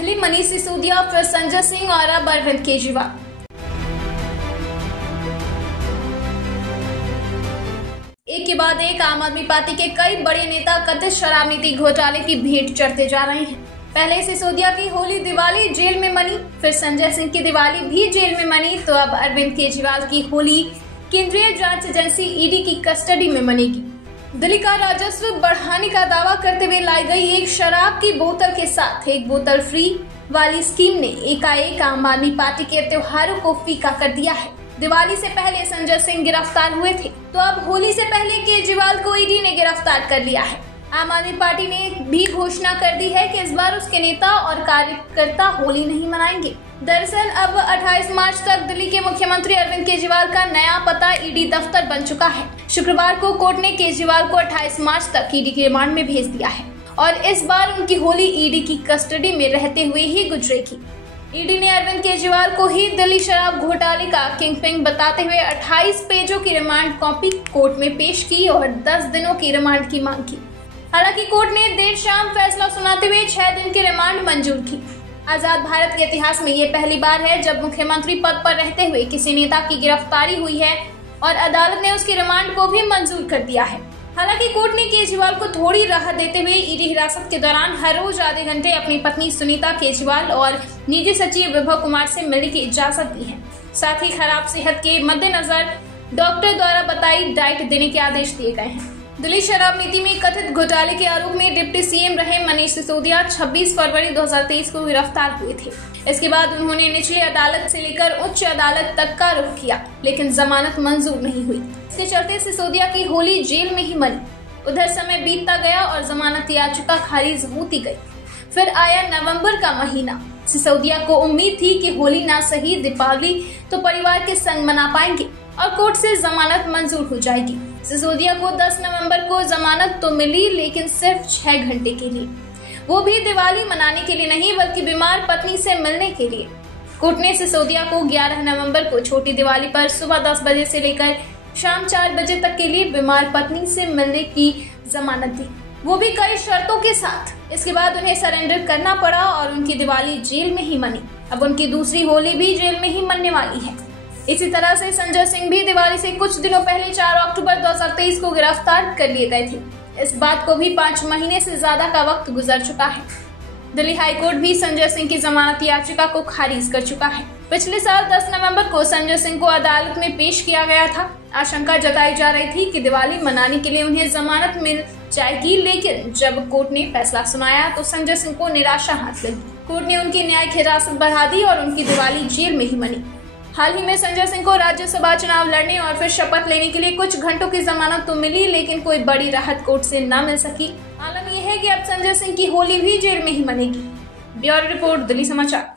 पहले मनीष सिसोदिया, फिर संजय सिंह और अब अरविंद केजरीवाल। एक के बाद एक आम आदमी पार्टी के कई बड़े नेता कथित शराब नीति घोटाले की भेंट चढ़ते जा रहे हैं। पहले सिसोदिया की होली दिवाली जेल में मनी, फिर संजय सिंह की दिवाली भी जेल में मनी, तो अब अरविंद केजरीवाल की होली केंद्रीय जांच एजेंसी ईडी की कस्टडी में मनेगी। दिल्ली का राजस्व बढ़ाने का दावा करते हुए लाई गई एक शराब की बोतल के साथ एक बोतल फ्री वाली स्कीम ने एकाएक आम आदमी पार्टी के त्योहारों को फीका कर दिया है। दिवाली से पहले संजय सिंह गिरफ्तार हुए थे, तो अब होली से पहले केजरीवाल को ईडी ने गिरफ्तार कर लिया है। आम आदमी पार्टी ने भी घोषणा कर दी है कि इस बार उसके नेता और कार्यकर्ता होली नहीं मनाएंगे। दरअसल अब 28 मार्च तक दिल्ली के मुख्यमंत्री अरविंद केजरीवाल का नया पता ईडी दफ्तर बन चुका है। शुक्रवार को कोर्ट ने केजरीवाल को 28 मार्च तक ईडी के रिमांड में भेज दिया है और इस बार उनकी होली ईडी की कस्टडी में रहते हुए ही गुजरेगी। ईडी ने अरविंद केजरीवाल को ही दिल्ली शराब घोटाले का किंगपिन बताते हुए 28 पेजों की रिमांड कॉपी कोर्ट में पेश की और 10 दिनों की रिमांड की मांग की। हालांकि कोर्ट ने देर शाम फैसला सुनाते हुए 6 दिन की रिमांड मंजूर की। आजाद भारत के इतिहास में ये पहली बार है जब मुख्यमंत्री पद पर रहते हुए किसी नेता की गिरफ्तारी हुई है और अदालत ने उसकी रिमांड को भी मंजूर कर दिया है। हालांकि कोर्ट ने केजरीवाल को थोड़ी राहत देते हुए ईडी हिरासत के दौरान हर रोज आधे घंटे अपनी पत्नी सुनीता केजरीवाल और निजी सचिव विभव कुमार से मिलने की इजाजत दी है। साथ ही खराब सेहत के मद्देनजर डॉक्टर द्वारा बताई डाइट देने के आदेश दिए गए हैं। दिल्ली शराब नीति में कथित घोटाले के आरोप में डिप्टी सीएम रहे मनीष सिसोदिया 26 फरवरी 2023 को गिरफ्तार हुए थे। इसके बाद उन्होंने निचली अदालत से लेकर उच्च अदालत तक का रुख किया, लेकिन जमानत मंजूर नहीं हुई। इसके चलते सिसोदिया की होली जेल में ही मनी। उधर समय बीतता गया और जमानत याचिका खारिज होती गई। फिर आया नवंबर का महीना। सिसोदिया को उम्मीद थी कि होली ना सही दीपावली तो परिवार के संग मना पाएंगे और कोर्ट से जमानत मंजूर हो जाएगी। सिसोदिया को 10 नवंबर को जमानत तो मिली, लेकिन सिर्फ 6 घंटे के लिए, वो भी दिवाली मनाने के लिए नहीं बल्कि बीमार पत्नी से मिलने के लिए। कोर्ट ने सिसोदिया को 11 नवंबर को छोटी दिवाली पर सुबह 10 बजे से लेकर शाम 4 बजे तक के लिए बीमार पत्नी से मिलने की जमानत दी, वो भी कई शर्तों के साथ। इसके बाद उन्हें सरेंडर करना पड़ा और उनकी दिवाली जेल में ही मनी। अब उनकी दूसरी होली भी जेल में ही मनने वाली है। इसी तरह से संजय सिंह भी दिवाली से कुछ दिनों पहले 4 अक्टूबर 2023 को गिरफ्तार कर लिए गए थे। इस बात को भी 5 महीने से ज्यादा का वक्त गुजर चुका है। दिल्ली हाईकोर्ट भी संजय सिंह की जमानत याचिका को खारिज कर चुका है। पिछले साल 10 नवंबर को संजय सिंह को अदालत में पेश किया गया था। आशंका जताई जा रही थी कि दिवाली मनाने के लिए उन्हें जमानत मिल जाएगी, लेकिन जब कोर्ट ने फैसला सुनाया तो संजय सिंह को निराशा हाथ लगी। कोर्ट ने उनकी न्यायिक हिरासत बढ़ा दी और उनकी दिवाली जेल में ही मनी। हाल ही में संजय सिंह को राज्यसभा चुनाव लड़ने और फिर शपथ लेने के लिए कुछ घंटों की जमानत तो मिली, लेकिन कोई बड़ी राहत कोर्ट से न मिल सकी। आलम यह है कि अब संजय सिंह की होली भी जेल में ही मनेगी। ब्यूरो रिपोर्ट, दिल्ली समाचार।